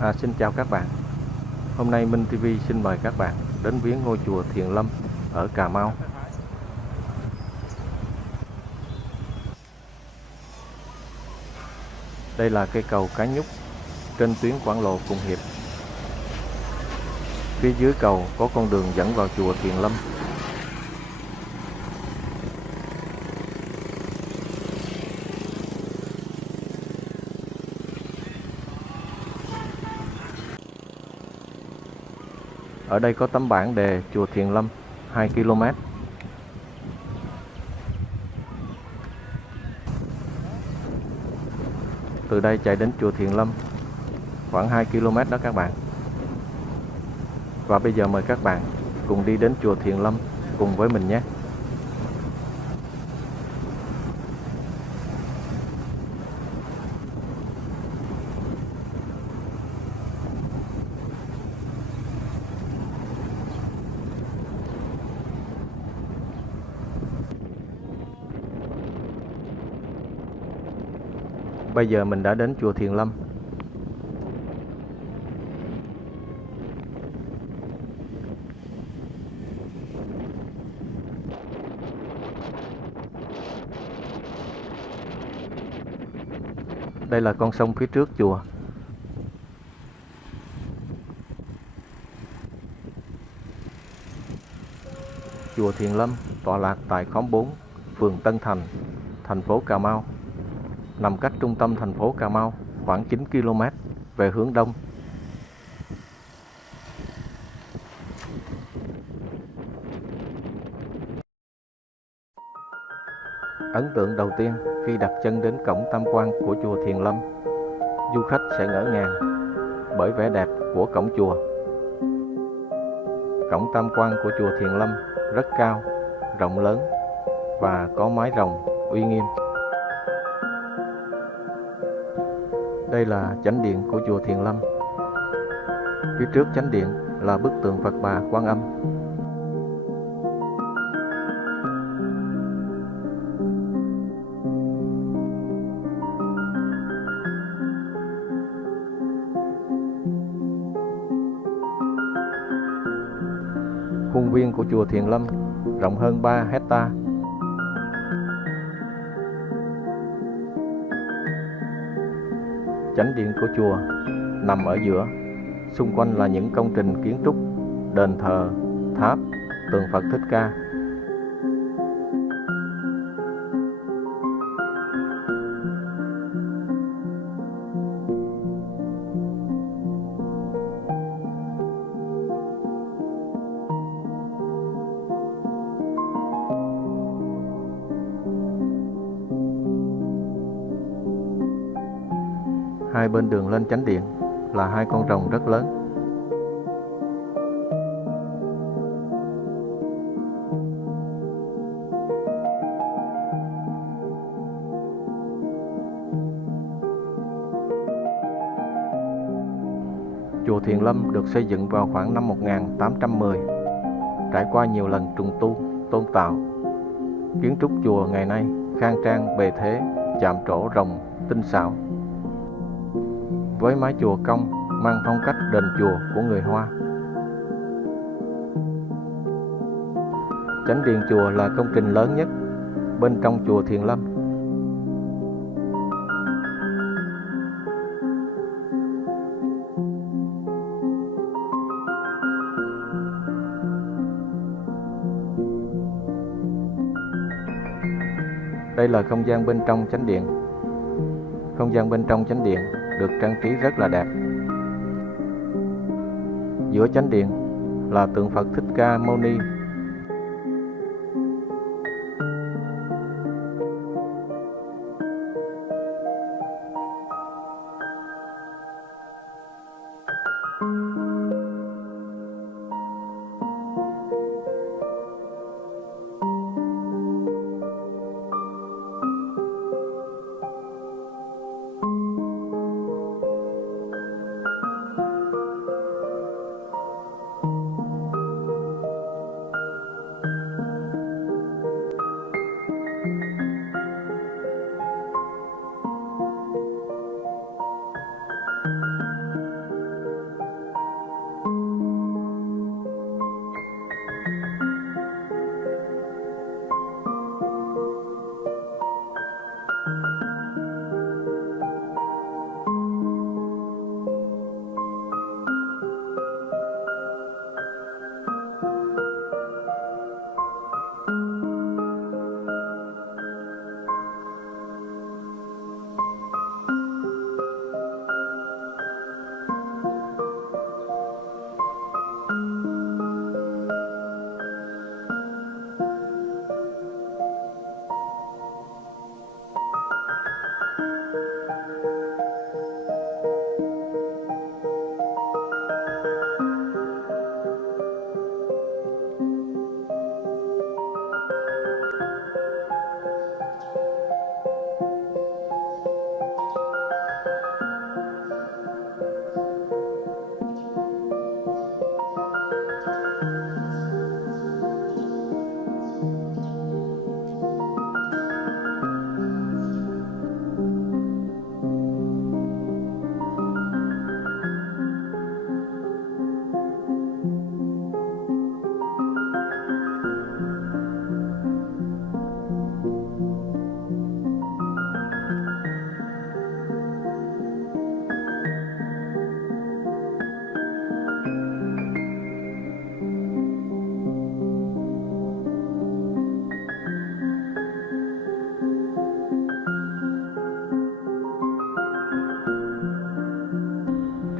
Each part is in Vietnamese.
Xin chào các bạn. Hôm nay Minh TV xin mời các bạn đến viếng ngôi chùa Thiền Lâm ở Cà Mau. Đây là cây cầu Cái Nhúc trên tuyến Quảng Lộ - Phụng Hiệp. Phía dưới cầu có con đường dẫn vào chùa Thiền Lâm. Ở đây có tấm bảng đề chùa Thiền Lâm 2 km. Từ đây chạy đến chùa Thiền Lâm khoảng 2 km đó các bạn. Và bây giờ mời các bạn cùng đi đến chùa Thiền Lâm cùng với mình nhé. Bây giờ mình đã đến chùa Thiền Lâm. Đây là con sông phía trước chùa. Chùa Thiền Lâm tọa lạc tại khóm 4, phường Tân Thành, thành phố Cà Mau, nằm cách trung tâm thành phố Cà Mau khoảng 9 km về hướng đông. Ấn tượng đầu tiên khi đặt chân đến cổng tam quan của chùa Thiền Lâm, du khách sẽ ngỡ ngàng bởi vẻ đẹp của cổng chùa. Cổng tam quan của chùa Thiền Lâm rất cao, rộng lớn và có mái rồng uy nghiêm. Đây là chánh điện của chùa Thiền Lâm. Phía trước chánh điện là bức tượng Phật Bà Quan Âm. Khuôn viên của chùa Thiền Lâm rộng hơn 3 hectare. Chánh điện của chùa nằm ở giữa, xung quanh là những công trình kiến trúc, đền thờ, tháp, tượng Phật Thích Ca. Hai bên đường lên chánh điện là hai con rồng rất lớn. Chùa Thiền Lâm được xây dựng vào khoảng năm 1810, trải qua nhiều lần trùng tu, tôn tạo. Kiến trúc chùa ngày nay khang trang, bề thế, chạm trổ rồng, tinh xảo. Với mái chùa cong mang phong cách đền chùa của người Hoa. Chánh điện chùa là công trình lớn nhất bên trong chùa Thiền Lâm. Đây là không gian bên trong chánh điện. Không gian bên trong chánh điện được trang trí rất là đẹp. Giữa chánh điện là tượng Phật Thích Ca Mâu Ni.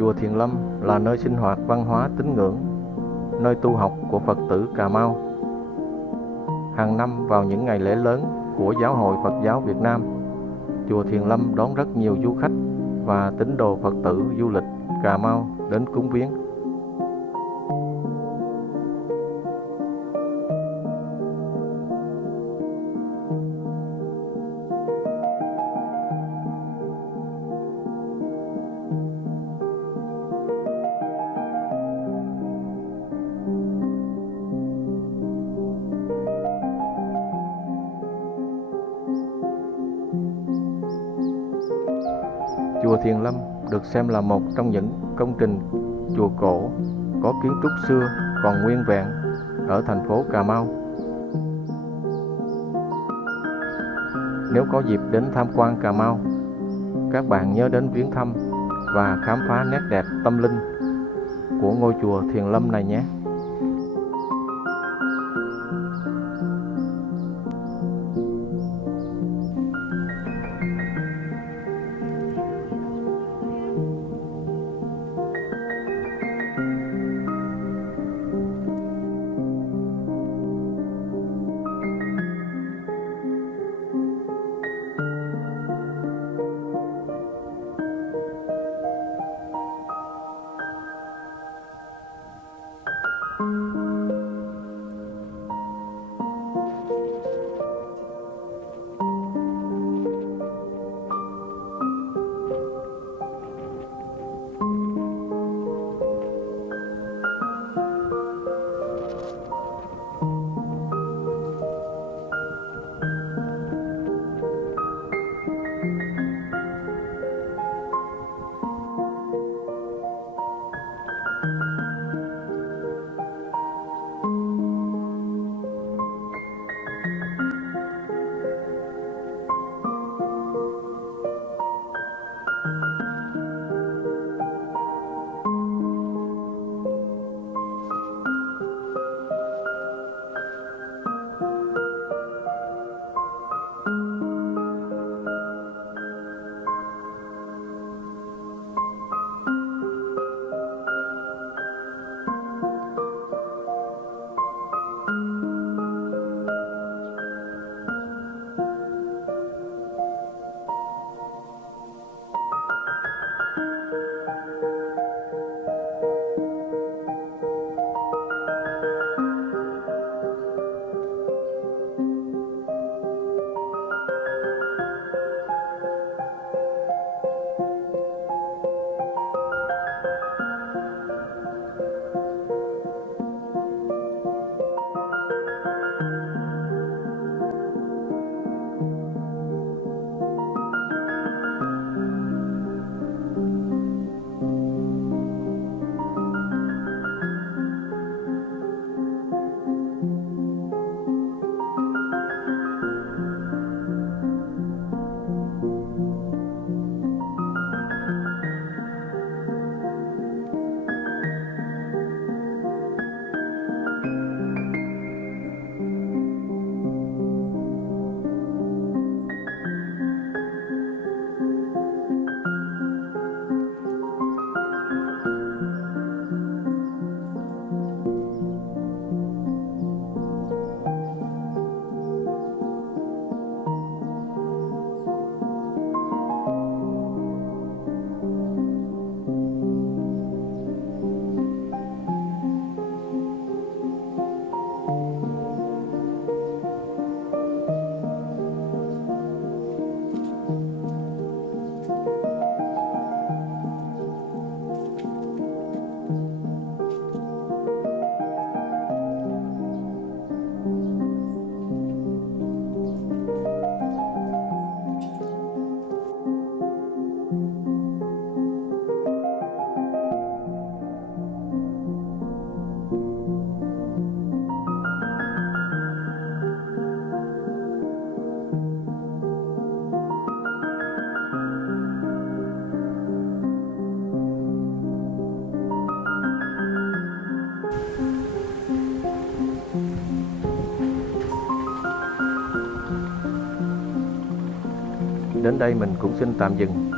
Chùa Thiền Lâm là nơi sinh hoạt văn hóa tín ngưỡng, nơi tu học của Phật tử Cà Mau. Hàng năm vào những ngày lễ lớn của Giáo hội Phật giáo Việt Nam, Chùa Thiền Lâm đón rất nhiều du khách và tín đồ Phật tử du lịch Cà Mau đến cúng viếng. Chùa Thiền Lâm được xem là một trong những công trình chùa cổ có kiến trúc xưa còn nguyên vẹn ở thành phố Cà Mau. Nếu có dịp đến tham quan Cà Mau, các bạn nhớ đến viếng thăm và khám phá nét đẹp tâm linh của ngôi chùa Thiền Lâm này nhé. Đến đây mình cũng xin tạm dừng.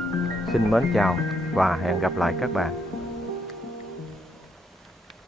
Xin mến chào và hẹn gặp lại các bạn.